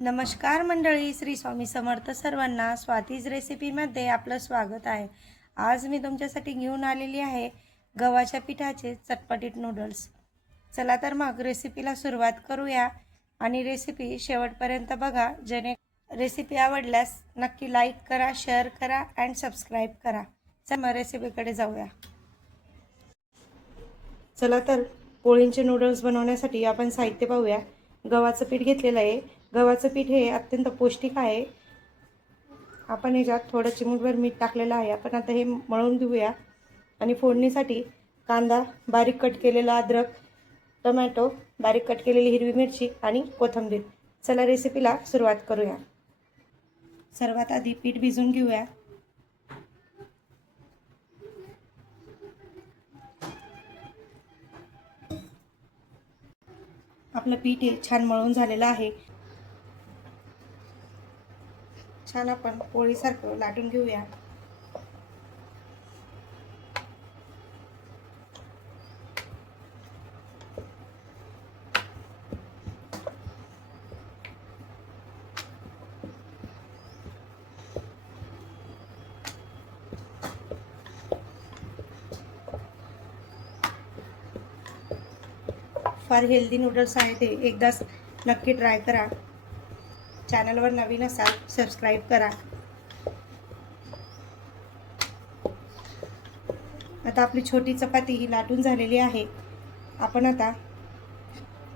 नमस्कार मंडळी, श्री स्वामी समर्थ सर्वांना. स्वातीज रेसिपीमध्ये आपलं स्वागत आहे. आज मी तुमच्यासाठी घेऊन आलेली आहे गव्हाच्या पिठाचे चटपटीत नूडल्स. चला तर मग रेसिपीला सुरुवात करूया आणि रेसिपी शेवटपर्यंत बघा. रेसिपी आवडल्यास नक्की लाईक करा, शेअर करा अँड सबस्क्राईब करा. चला मग रेसिपीकडे जाऊया. चला तर पोळींचे नूडल्स बनवण्यासाठी आपण साहित्य पाहूया. गव्हाचं पीठ घेतलेलं आहे. गव्हाचं पीठ हे अत्यंत पौष्टिक आहे. आपण याच्यात थोडं चिमूटभर मीठ टाकलेलं आहे. आपण आता हे मळून घेऊया. आणि फोडणीसाठी कांदा, बारीक कट केलेला अद्रक, टोमॅटो, बारीक कट केलेली हिरवी मिरची आणि कोथिंबीर. चला रेसिपीला सुरुवात करूया. सर्वात आधी पीठ भिजवून घेऊया. आपलं पीठ हे छान मळून झालेलं आहे. छान आपण पोळीसारखं लाटून घेऊया. फार हेल्दी नूडल्स आहे ते. एकदाच नक्की ट्राय करा. चॅनलवर नवीन असाल सबस्क्राईब करा. आता आपली छोटी चपाती ही लाटून झालेली आहे. आपण आता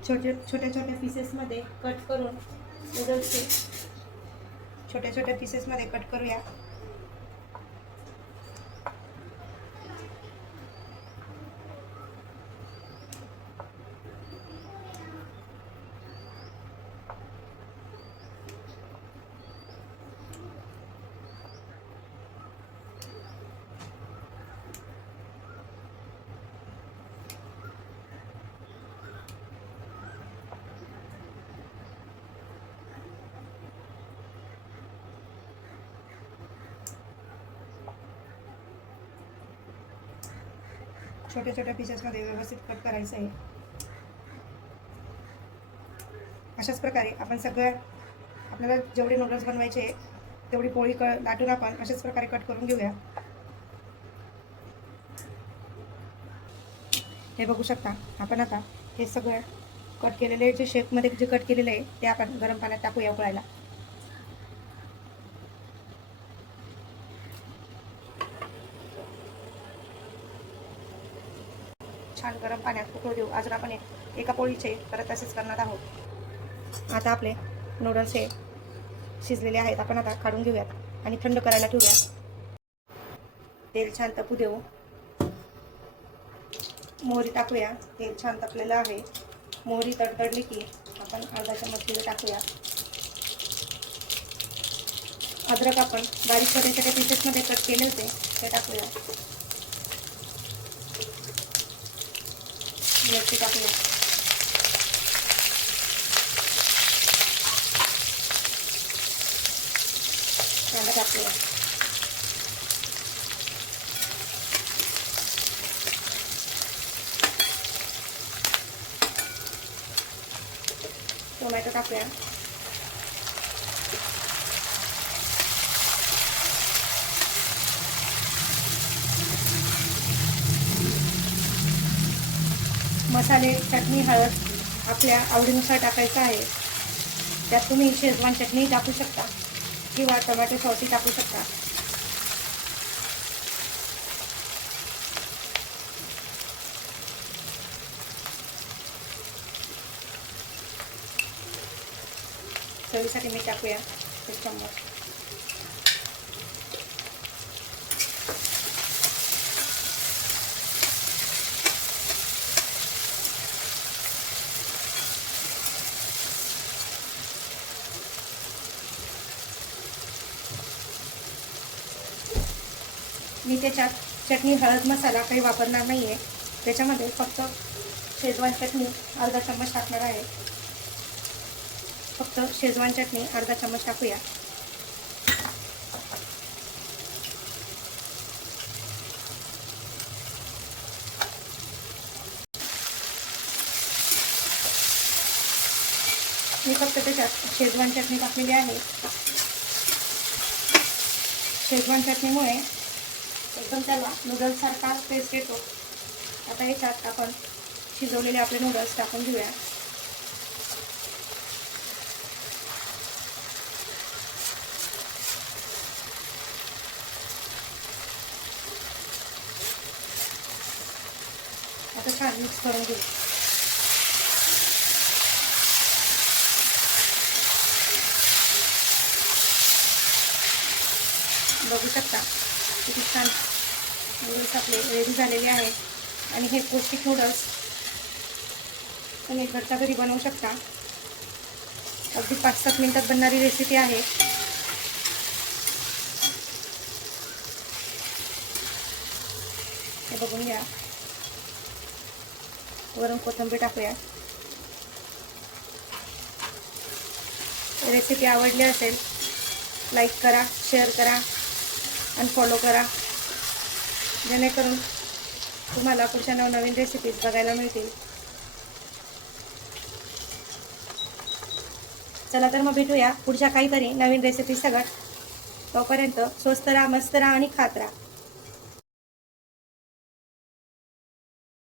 छोट्या छोट्या पीसेसमध्ये कट करून नूडल्सचे छोट्या पीसेसमध्ये कट करूया. छोट्या पीसेसमध्ये व्यवस्थित कट करायचं आहे. अशाच प्रकारे आपण आपल्याला जेवढे नूडल्स बनवायचे तेवढी पोळी लाटून आपण अशाच प्रकारे कट करून घेऊया. हे बघू शकता. आपण आता हे सगळं कट केलेले जे शेपमध्ये जे कट केलेलं आहे ते आपण गरम पाण्यात टाकूया उकळायला. छान गरम पाण्यात उकळू देऊ. अजून आपण एका पोळीचे परत तसेच करणार आहोत. आता आपले नूडल्स हे शिजलेले आहेत. आपण आता काढून घेऊयात आणि थंड करायला ठेवूया. तेल छान तपू देऊ. मोहरी टाकूया. तेल छान तपलेलं आहे. मोहरी तडतडली की आपण अर्धा चमच जिरे टाकूया. अद्रक आपण बारीक छोट्या पीसेसमध्ये कट केले होते ते टाकूया. मिरची टाकूया. कांदा टाकूया. टोमॅटो टाकूया. मसाले, चटणी, हळद आपल्या आवडीनुसार टाकायचं आहे. त्यात तुम्ही शेजवान चटणी टाकू शकता किंवा टोमॅटो सॉसही टाकू शकता. चवीसाठी मीठ टाकूया 1 चम्मच. मी त्याच्यात चटणी, हळद, मसाला काही वापरणार नाही आहे. त्याच्यामध्ये फक्त शेजवान चटणी अर्धा चम्मच टाकणार आहे. फक्त शेजवान चटणी अर्धा चम्मच टाकूया. मी फक्त त्याच्यात शेजवान चटणी टाकलेली आहे. शेजवान चटणीमुळे एकदम त्याला नूडल्ससारखा टेस्ट येतो. आता याच्यात आपण शिजवलेले आपले नूडल्स टाकून घेऊया. आता छान मिक्स करून घेऊ. बघू शकता किती छान नूडल्स आपले रेडी झालेले आहेत. आणि हे पौष्टिक नूडल्स तुम्ही घरच्या घरी बनवू शकता. अगदी 5-7 मिनिटात बनणारी रेसिपी आहे. हे बघून घ्या. वरून कोथिंबीर टाकूया. रेसिपी आवडली असेल लाईक करा, शेअर करा आणि फॉलो करा, जेणेकरून तुम्हाला पुढच्या नवनवीन रेसिपीज बघायला मिळतील. चला तर मग भेटूया पुढच्या काहीतरी नवीन रेसिपी सगळं. तोपर्यंत स्वस्त राहा, मस्त राहा आणि खात राहा.